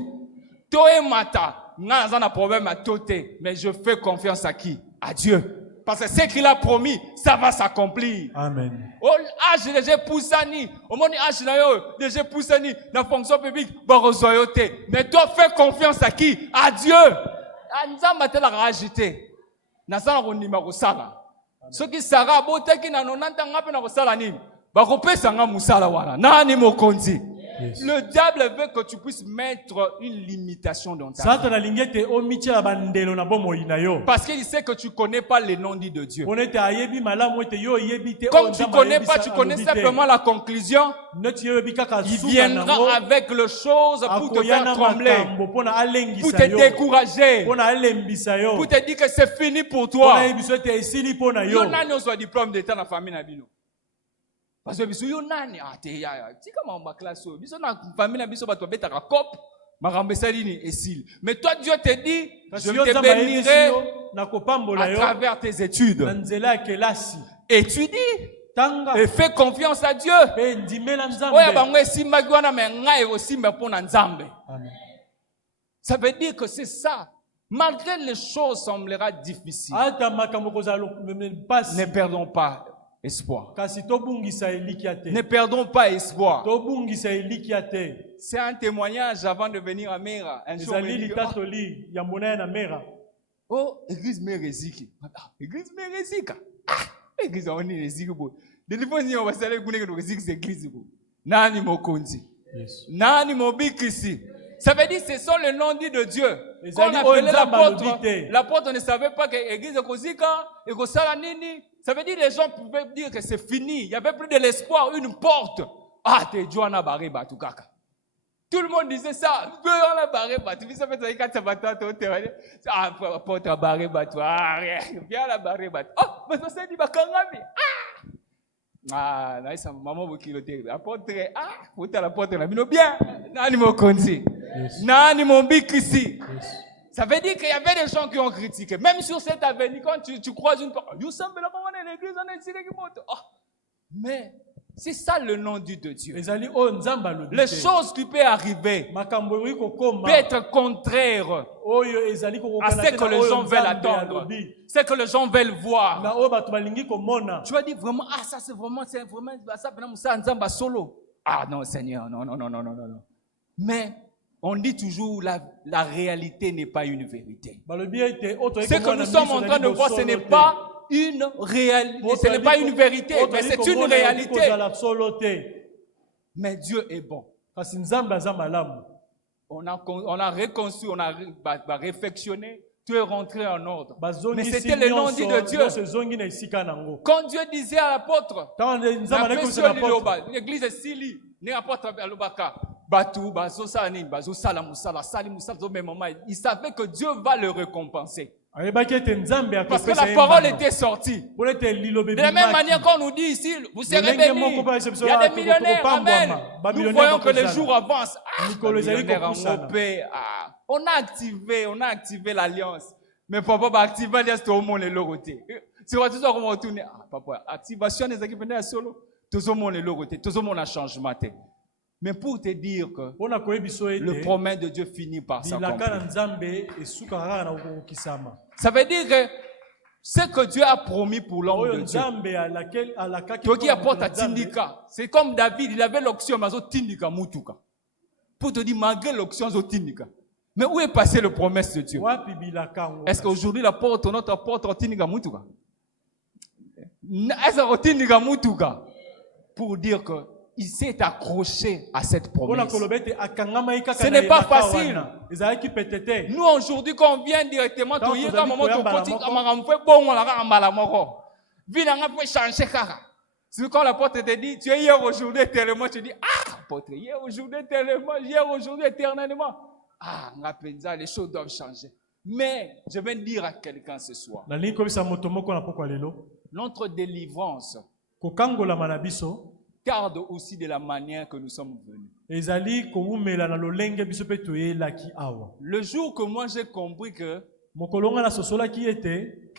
Toe mata, nga zana problème à toté, mais je fais confiance à qui? À Dieu. Parce que ce qu'il a promis, ça va s'accomplir. Amen. Oh, âge déjà poussani, au moins âge na yo déjà poussani dans fonction publique, barozoyote. Mais toi fais confiance à qui? À Dieu. Nzamba te la rajouter. Nasala konima kosala. Soki sara boteki na 90 nga pe na kosala nini? Bakopesa nga musala wana. Nani mokonzi? Yes. Le diable veut que tu puisses mettre une limitation dans ta vie. Satan alingi te omitia bandelo na bomoi na yo. Parce qu'il sait que tu ne connais pas les noms dits de Dieu. Onete ayebi malamu ete yo yebi te. Comme tu ne connais pas, tu connais simplement la conclusion. Il viendra avec les choses pour te faire trembler, pour te décourager, pour te dire que c'est fini pour toi. Yo nani on soit diplôme d'état dans la famille na bino. Parce que biso yo nani tika mamba classe biso na famille na biso bato betaka cop makambe salini esil. Mais toi Dieu te dit je te bénirai à travers tes études. Étudie et fais confiance à Dieu. Ça veut dire que c'est ça. Malgré les choses semblera difficiles, ne perdons pas espoir. Ne perdons pas espoir. C'est un témoignage avant de venir à Mera. Un jour, oh, église Mérésiki. Église Mérésika. Église Mérésika. De l'époque, on va saluer l'église église. Nani mokonzi. Nani mobikisi. Ça veut dire que ce sont les noms dits de Dieu. Quand on appelait l'apôtre ne savait pas que l'église de Kozika et Kosalanini. Ça veut dire que les gens pouvaient dire que c'est fini. Il n'y avait plus de l'espoir, une porte. Ah, t'es Joana Baré Batukaka. Tout le monde disait ça. Joana Baré Batukaka. Ça fait que ça va t'entendre. Ah, porte Baré Batukaka. Ah, viens la Baré Batukaka. Oh, mais ça s'est dit Bakangami. Ah, là, ça maman vous qui le dit. Apôtre, ah, vous êtes à la porte, là, bien. Nani mon konzi. Nani mon bikisi. Ça veut dire qu'il y avait des gens qui ont critiqué. Même sur cette avenue, quand tu croises une porte, mais c'est ça le nom de Dieu. Les choses qui peuvent arriver peuvent être contraires à ce que les gens veulent attendre, ce que les gens veulent voir. Tu vas dire vraiment, ah ça c'est vraiment ça, solo. Ah non Seigneur, non. Mais on dit toujours la réalité n'est pas une vérité. Ce que nous sommes en train de voir, ce n'est pas une réalité, ce n'est pas une vérité, mais c'est une réalité. Mais Dieu est bon. On a reconstruit, on a réfectionné, tout est rentré en ordre. Mais c'était le nom dit de Dieu. Quand Dieu disait à l'apôtre, l'église est Sili, l'apôtre Alobaka, il savait que Dieu va le récompenser. Parce que la parole était sortie. De la même manière qu'on nous dit ici, vous serez bénis. Il y a des millionnaires, amen. Nous voyons que les jours avancent. On a activé l'alliance. Mais papa va activer l'alliance tout le monde est l'autre. Si on va tout retourner, papa, activation des équipements à solo, tout le monde est l'autre, tout le monde a changement. Mais pour te dire que le promesse de Dieu finit par s'accomplir. Ça veut dire que ce que Dieu a promis pour l'homme de Dieu, qui apporte à Tindika, c'est comme David, il avait l'option Tindika Mutuka. Pour te dire, malgré l'option Tindika. Mais où est passé le promesse de Dieu? Est-ce qu'aujourd'hui notre porte Tindika Mutuka? Est-ce que Tindika Mutuka? Pour dire que il s'est accroché à cette promesse. Ce n'est pas facile. Nous, aujourd'hui, quand on vient directement, quand la porte te dit, tu es hier, aujourd'hui, éternellement, tu dis, ah, porte, hier, aujourd'hui, éternellement, hier, aujourd'hui, éternellement. Ah, les choses doivent changer. Mais, je vais dire à quelqu'un ce soir, notre délivrance garde aussi de la manière que nous sommes venus. Le jour que moi j'ai compris que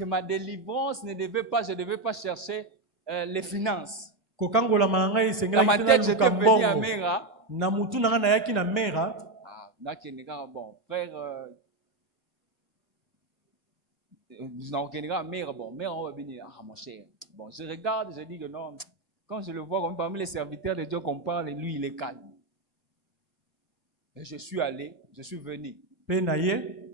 ma délivrance je ne devais pas chercher les finances. Dans ma tête, j'étais venu à Mera. Bon, frère, on va venir. Ah, mon cher. Bon, je regarde, je dis que non. Quand je le vois comme parmi les serviteurs de Dieu qu'on parle, lui, il est calme. Et je suis allé, je suis venu.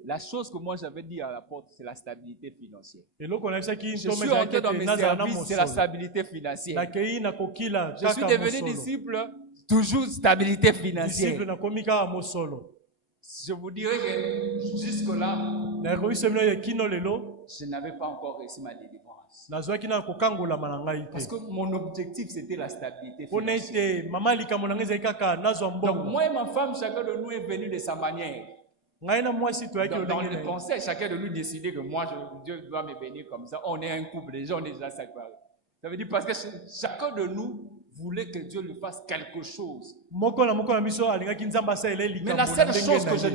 la chose que moi j'avais dit à la porte, c'est la stabilité financière. Je Je suis entré dans mes services, c'est la stabilité financière. Je suis devenu disciple, toujours stabilité financière. Je vous dirais que jusque-là, je n'avais pas encore réussi ma délivrance. Parce que mon objectif, c'était la stabilité financière. Donc moi et ma femme, chacun de nous est venu de sa manière. Dans le conseil, chacun de nous décidait que moi, Dieu doit me bénir comme ça. On est un couple, déjà on est déjà séparés. Ça veut dire parce que chacun de nous voulait que Dieu lui fasse quelque chose. Mais la seule chose que je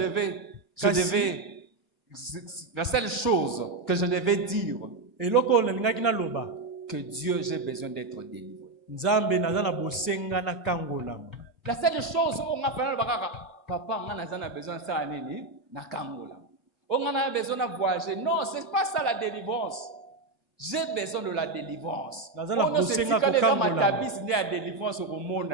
devais dire, que Dieu, j'ai besoin d'être délivré. La seule chose, on a fait papa, on a besoin de ça, on a besoin de voyager. Non, ce n'est pas ça la délivrance. J'ai besoin de la délivrance. On ne sait pas que ma tabis n'est à délivrance au monde.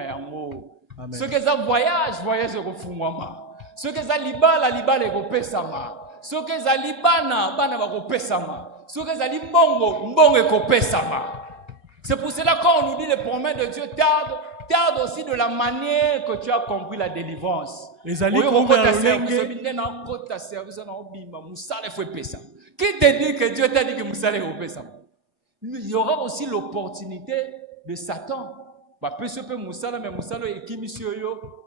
Ce que ça voyage au Fumama. Ce que ça libala est au Pesama. Ce que ça libana va au Pesama. Ce que ça limbongo est au Pesama. C'est pour cela quand on nous dit les promesses de Dieu tarde aussi de la manière que tu as compris la délivrance. Qui te dit que Dieu t'a dit que Moussa est au Pessam? Il y aura aussi l'opportunité de Satan. Mais Moussa est qui monsieur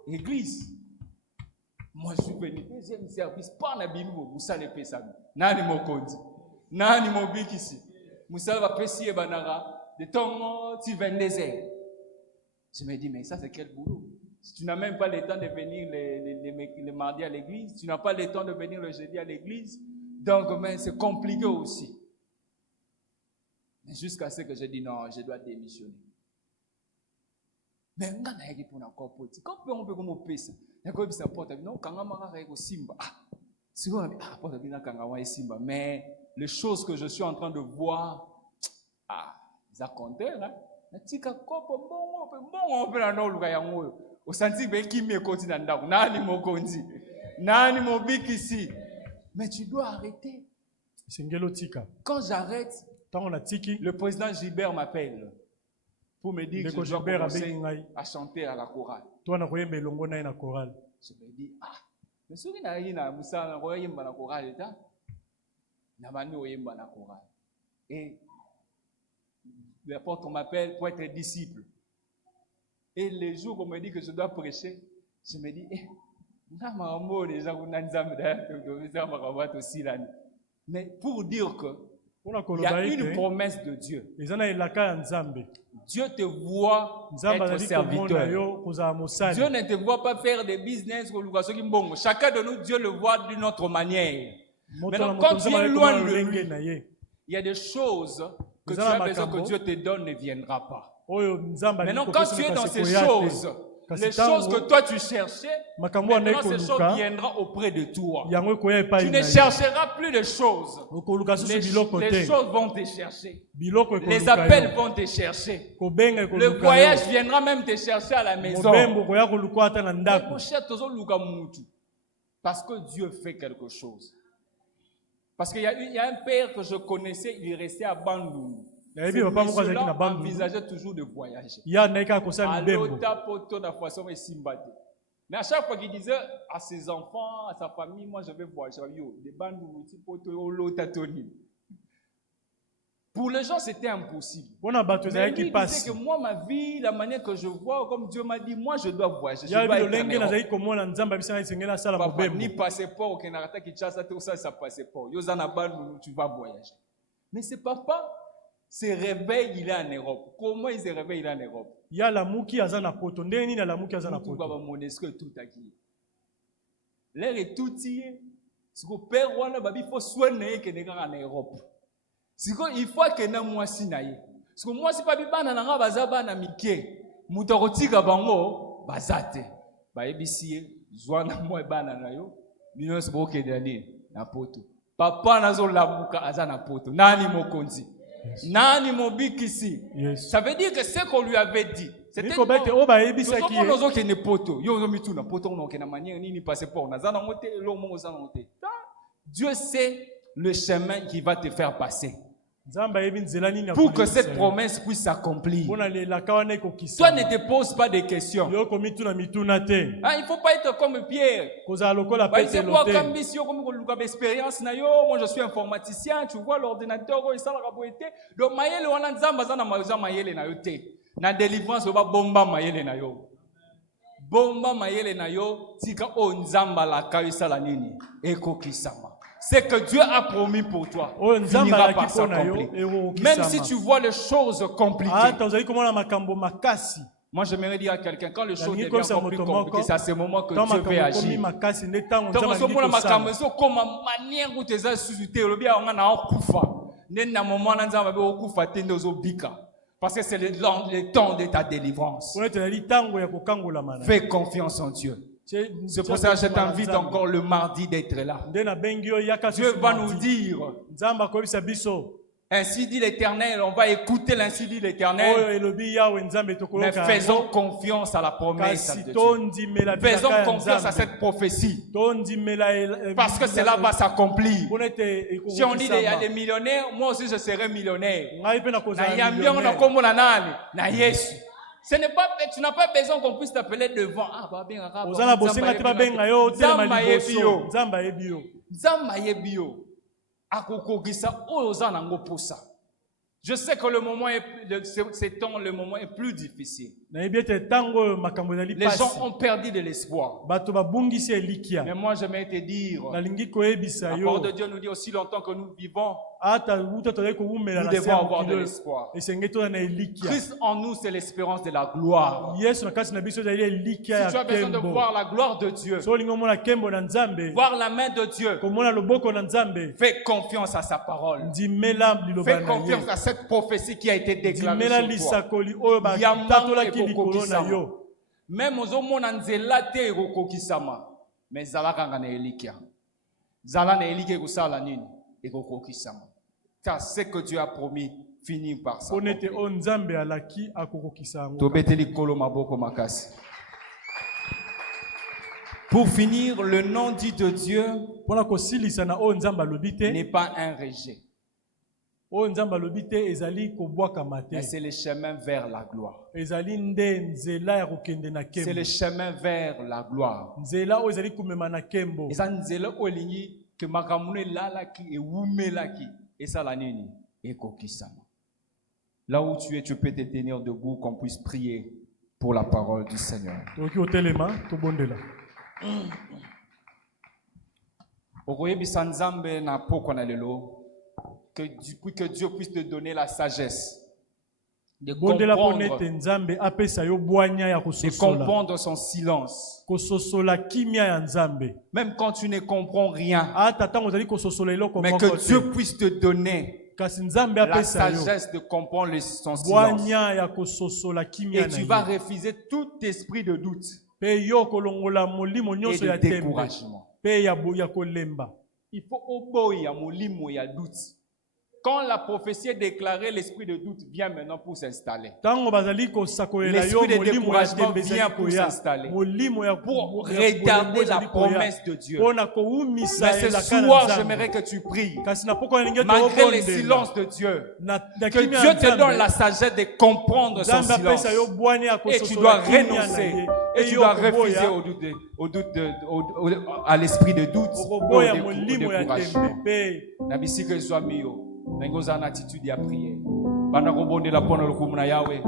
église. Moi je suis venu deuxième service pas na bimbo Moussa le Pessam. Nani mo kondi. Nani mo bikisi. Moussa va pesier banara de ton tu 22h. Je me dis, mais ça c'est quel boulot? Si tu n'as même pas le temps de venir le mardi à l'église, tu n'as pas le temps de venir le jeudi à l'église, donc c'est compliqué aussi. Mais jusqu'à ce que je dis non, je dois démissionner. Mais on a pour encore petit. Quand on peut comme ça, il y a ça porte non quand on a simba. Si on a porte bien quand on simba, mais les choses que je suis en train de voir, ça compte hein. Tika kopo bongo on peut la no luka yango o santi be kimi koti na ndako nani mo konzi nani mo bikisi mais tu dois arrêter quand j'arrête le président Gilbert m'appelle pour me dire que je dois commencer à chanter à la chorale. Je me dis mais ce qui n'a rien à Moussa na koyemba na chorale eta na mani oyemba na chorale et l'apôtre m'appelle pour être disciple. Et les jours qu'on me dit que je dois prêcher, je me dis, mais pour dire que il y a une promesse de Dieu. Dieu te voit être serviteur. Dieu ne te voit pas faire des business. Chacun de nous, Dieu le voit d'une autre manière. Maintenant, quand tu es loin de lui, il y a des choses que tu as besoin que Dieu te donne ne viendra pas. Maintenant, quand tu es dans ces choses, les choses que toi tu cherchais, maintenant ces choses viendront auprès de toi. Tu ne chercheras plus de choses. Les choses vont te chercher. Les appels vont te chercher. Le voyage viendra même te chercher à la maison. Parce que Dieu fait quelque chose. Parce qu'il y a un père que je connaissais, il restait à Bandung. Il envisageait toujours de voyager. Mais à chaque fois qu'il disait à ses enfants, à sa famille, moi je vais voyager. Pour les gens, c'était impossible. Mais lui, il disait que moi, ma vie, la manière que je vois, comme Dieu m'a dit, moi, je dois voyager. Je dois être en Europe. Ni passeport, au Canada, qui chasse, tout ça, ça passeport. Tu vas voyager. Mais c'est papa se réveille, il est en Europe. Comment il se réveille, il est en Europe? Il y a la mouki azana poto. Ndeni na la mouki azana poto. Baba monesque tout acquis. L'air est tout tiré. Ce que père wana babi faut soigner que nega en Europe. Si il faut que na moi sinaye. Parce que moi si pas bibana na baza bana mike. Mutokotika bango bazate. Ba ebisi zwana moi bana na yo. Bino se boke dali na poto. Papa nazo labuka azana poto. Nani mokonzi? Nani mobikisi. Ça veut dire que ce qu'on lui avait dit, c'était Dieu Dieu sait le chemin qu'il va te faire passer Nzambe ayebi nzela nini pour que akolekisa cette yo. promesse puisse s'accomplir. Mpona lelaka wana ekokisa. Toi, ne te pose pas de questions. Yo komituna mituna te. Ah, il ne faut pas être comme Pierre. Kozala lokola Bah, il sait Petelo quoi te. comme mission, comme expérience na yo. Moi, je suis informaticien. Tu vois l'ordinateur, il s'en a été. Donc, mayele wana nzamba zana mayoza mayele na yo te. Na délivrance, on va bomba mayele na yo. Bomba mayele na yo. Tika o nzamba la kaisa la nini. Eko kisama. C'est que Dieu a promis pour toi. Finira par s'accomplir. Même si tu vois les choses compliquées. Moi, j'aimerais dire à quelqu'un, quand les choses deviennent encore plus compliquées, c'est à ce moment que Dieu veut agir. Parce que c'est le temps de ta délivrance. Fais confiance en Dieu. C'est pour ça que je t'invite encore le mardi d'être là. Dieu va nous dire, ainsi dit l'Éternel, on va écouter l'ainsi dit l'Éternel. Mais faisons confiance à la promesse de Dieu. Faisons confiance à cette prophétie. Parce que cela va s'accomplir. Si on dit qu'il y a des millionnaires, moi aussi je serai millionnaire. Ce n'est pas, tu n'as pas besoin qu'on puisse t'appeler devant. Ah, bah, bien, je sais que le moment est plus difficile. Les gens ont perdu de l'espoir. Mais moi, j'aimerais te dire, la parole de Dieu nous dit aussi longtemps que nous vivons, nous devons avoir de l'espoir. Christ en nous, c'est l'espérance de la gloire. Si tu as besoin de voir la gloire de Dieu, voir la main de Dieu, fais confiance à sa parole. Fais confiance à cette prophétie qui a été déclarée sur toi. Même aux hommes nzela te ekokokisama, mais zala kanga na elikia. Zala na elikia kusala nini ekokokisama. Car ce que Dieu a promis finit par ça. Pour finir, le nom dit de Dieu n'est pas un rejet. Mais c'est le chemin vers la gloire. C'est le chemin vers la gloire. Là où tu es, tu peux te tenir debout, qu'on puisse prier pour la parole du Seigneur. Que Dieu puisse te donner la sagesse de comprendre son silence. Même quand tu ne comprends rien, mais que Dieu puisse te donner la sagesse de comprendre son silence. Et tu vas refuser tout esprit de doute et de découragement. Il faut obéir à mon doute. Quand la prophétie est déclarée, l'esprit de doute vient maintenant pour s'installer. L'esprit de découragement vient pour s'installer, pour retarder la promesse de Dieu. Mais ce soir, j'aimerais que tu pries, malgré le silence de Dieu, que Dieu te donne la sagesse de comprendre son silence. Et tu dois renoncer, et tu dois refuser à l'esprit de doute ou de découragement. Nengoza na attitude ya prière. Bana kobonde la pona lokumu na Yahweh.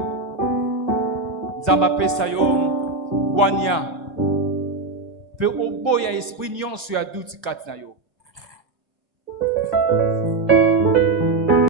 Nzamba pesa yo wanya. Pe oboya esprit nyonso ya doute kat na yo.